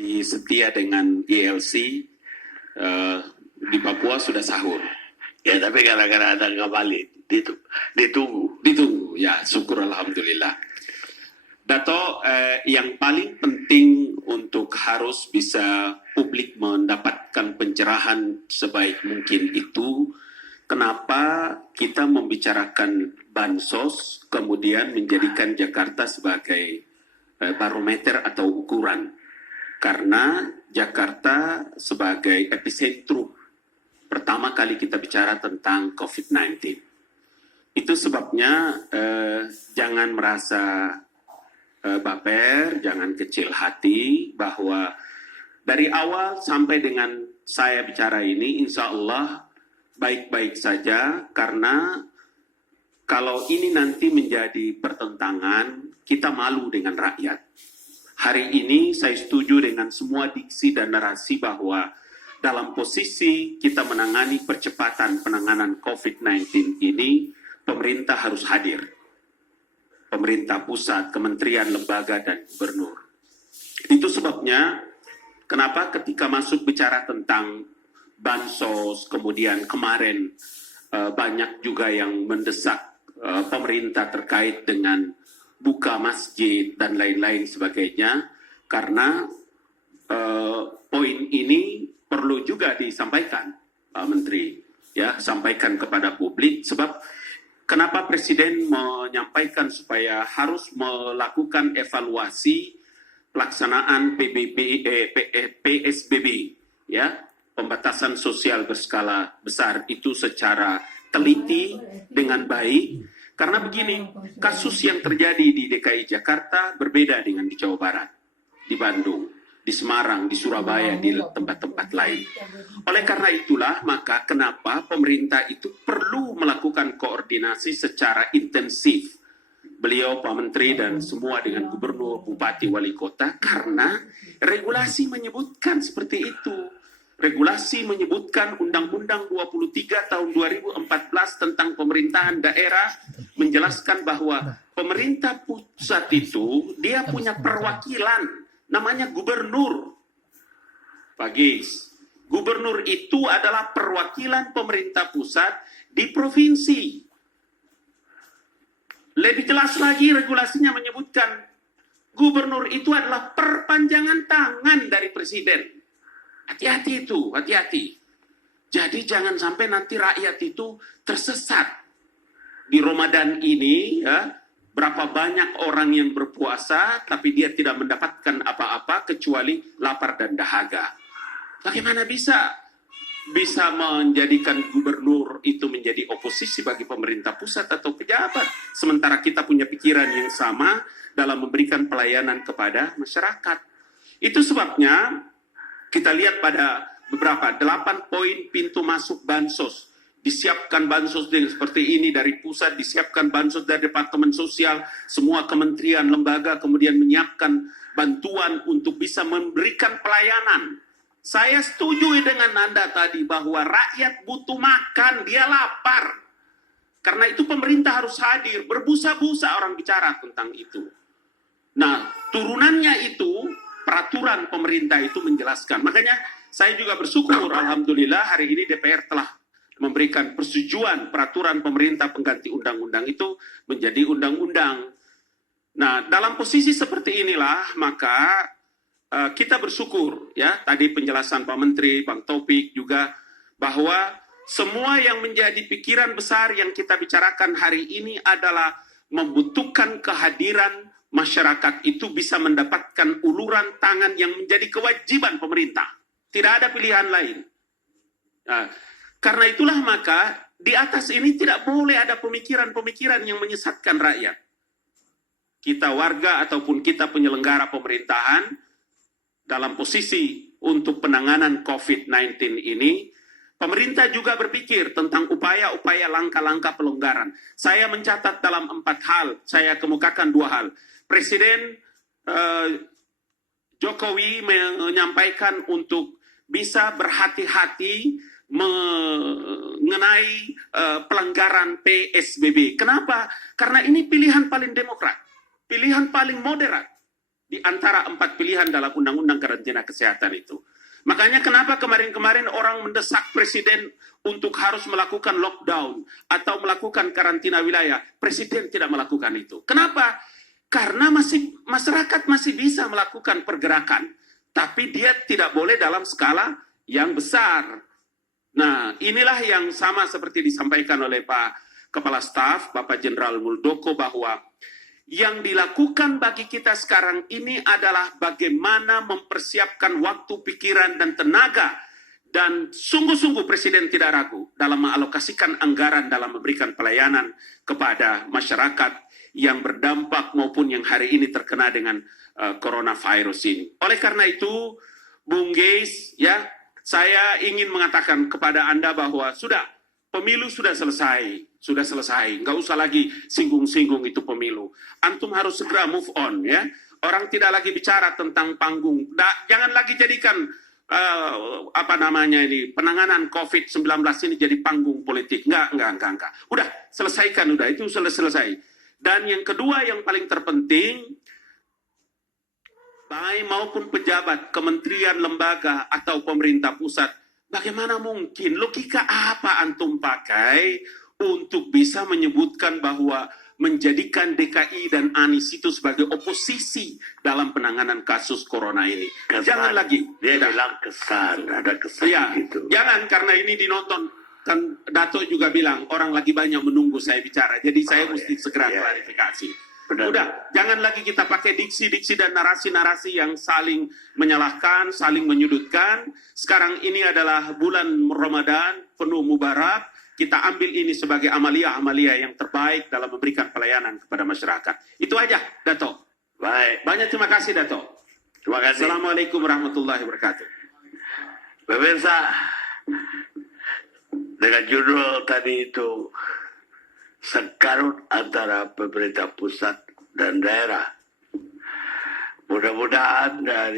setia dengan ILC di Papua sudah sahur. Ya, tapi gara-gara ada nggak balik, ditunggu. Ditunggu, ya syukur alhamdulillah. Dato, yang paling penting untuk harus bisa publik mendapatkan pencerahan sebaik mungkin itu, kenapa kita membicarakan bansos, kemudian menjadikan Jakarta sebagai barometer atau ukuran. Karena Jakarta sebagai epicentrum pertama kali kita bicara tentang COVID-19. Itu sebabnya jangan merasa baper, jangan kecil hati bahwa dari awal sampai dengan saya bicara ini insya Allah baik-baik saja, karena kalau ini nanti menjadi pertentangan, kita malu dengan rakyat. Hari ini saya setuju dengan semua diksi dan narasi bahwa dalam posisi kita menangani percepatan penanganan COVID-19 ini, pemerintah harus hadir. Pemerintah pusat, kementerian, lembaga, dan gubernur. Itu sebabnya kenapa ketika masuk bicara tentang bansos, kemudian kemarin banyak juga yang mendesak pemerintah terkait dengan buka masjid dan lain-lain sebagainya, karena poin ini perlu juga disampaikan Pak Menteri, ya, sampaikan kepada publik. Sebab kenapa Presiden menyampaikan supaya harus melakukan evaluasi pelaksanaan PSBB, ya, pembatasan sosial berskala besar itu secara teliti dengan baik. Karena begini, kasus yang terjadi di DKI Jakarta berbeda dengan di Jawa Barat, di Bandung, di Semarang, di Surabaya, di tempat-tempat lain. Oleh karena itulah, maka kenapa pemerintah itu perlu melakukan koordinasi secara intensif. Beliau, Pak Menteri, dan semua dengan gubernur, bupati, wali kota, karena regulasi menyebutkan seperti itu. Regulasi menyebutkan Undang-Undang 23 tahun 2014 tentang pemerintahan daerah menjelaskan bahwa pemerintah pusat itu dia punya perwakilan namanya gubernur. Pak Gis, gubernur itu adalah perwakilan pemerintah pusat di provinsi. Lebih jelas lagi regulasinya menyebutkan gubernur itu adalah perpanjangan tangan dari presiden. Hati-hati itu, hati-hati. Jadi jangan sampai nanti rakyat itu tersesat. Di Ramadan ini, ya, berapa banyak orang yang berpuasa, tapi dia tidak mendapatkan apa-apa kecuali lapar dan dahaga. Bagaimana bisa menjadikan gubernur itu menjadi oposisi bagi pemerintah pusat atau pejabat, sementara kita punya pikiran yang sama dalam memberikan pelayanan kepada masyarakat. Itu sebabnya kita lihat pada beberapa 8 poin pintu masuk bansos. Disiapkan bansos seperti ini dari pusat, disiapkan bansos dari Departemen Sosial, semua kementerian, lembaga kemudian menyiapkan bantuan untuk bisa memberikan pelayanan. Saya setuju dengan Anda tadi bahwa rakyat butuh makan, dia lapar. Karena itu pemerintah harus hadir, berbusa-busa orang bicara tentang itu. Nah, turunannya itu peraturan pemerintah itu menjelaskan. Makanya saya juga bersyukur, alhamdulillah hari ini DPR telah memberikan persetujuan peraturan pemerintah pengganti undang-undang itu menjadi undang-undang. Nah, dalam posisi seperti inilah maka kita bersyukur, ya, tadi penjelasan Pak Menteri, Bang Taufik juga, bahwa semua yang menjadi pikiran besar yang kita bicarakan hari ini adalah membutuhkan kehadiran masyarakat itu bisa mendapatkan uluran tangan yang menjadi kewajiban pemerintah. Tidak ada pilihan lain. Nah, karena itulah maka di atas ini tidak boleh ada pemikiran-pemikiran yang menyesatkan rakyat. Kita warga ataupun kita penyelenggara pemerintahan dalam posisi untuk penanganan COVID-19 ini, pemerintah juga berpikir tentang upaya-upaya langkah-langkah pelonggaran. Saya mencatat dalam 4 hal, saya kemukakan 2 hal. Presiden Jokowi menyampaikan untuk bisa berhati-hati mengenai pelanggaran PSBB. Kenapa? Karena ini pilihan paling demokrat, pilihan paling moderat. Di di antara 4 pilihan dalam Undang-Undang Karantina Kesehatan itu. Makanya kenapa kemarin-kemarin orang mendesak Presiden untuk harus melakukan lockdown atau melakukan karantina wilayah. Presiden tidak melakukan itu. Kenapa? Karena masyarakat masih bisa melakukan pergerakan. Tapi dia tidak boleh dalam skala yang besar. Nah, inilah yang sama seperti disampaikan oleh Pak Kepala Staf, Bapak Jenderal Muldoko, bahwa yang dilakukan bagi kita sekarang ini adalah bagaimana mempersiapkan waktu, pikiran, dan tenaga. Dan sungguh-sungguh Presiden tidak ragu dalam mengalokasikan anggaran dalam memberikan pelayanan kepada masyarakat yang berdampak maupun yang hari ini terkena dengan coronavirus ini. Oleh karena itu, Bung Geis, ya, saya ingin mengatakan kepada Anda bahwa pemilu sudah selesai. Nggak usah lagi singgung-singgung itu pemilu. Antum harus segera move on, ya. Orang tidak lagi bicara tentang panggung. Jangan lagi jadikan penanganan COVID-19 ini jadi panggung politik. Enggak. Udah, selesaikan, itu selesai. Dan yang kedua yang paling terpenting, baik maupun pejabat, kementerian, lembaga, atau pemerintah pusat, bagaimana mungkin, logika apa antum pakai untuk bisa menyebutkan bahwa menjadikan DKI dan Anies itu sebagai oposisi dalam penanganan kasus corona ini? Jangan lagi. Dia bilang kesan, ada kesan ya, gitu. Jangan, karena ini dinonton. Kan Dato juga bilang, orang lagi banyak menunggu saya bicara. Jadi saya mesti segera klarifikasi. Benar. Udah, jangan lagi kita pakai diksi-diksi dan narasi-narasi yang saling menyalahkan, saling menyudutkan. Sekarang ini adalah bulan Ramadan, penuh mubarak. Kita ambil ini sebagai amalia-amalia yang terbaik dalam memberikan pelayanan kepada masyarakat. Itu aja, Dato. Baik. Banyak terima kasih, Dato. Terima kasih. Assalamualaikum warahmatullahi wabarakatuh. Pemirsa, dengan judul tadi itu, sengkarut antara pemerintah pusat dan daerah. Mudah-mudahan dari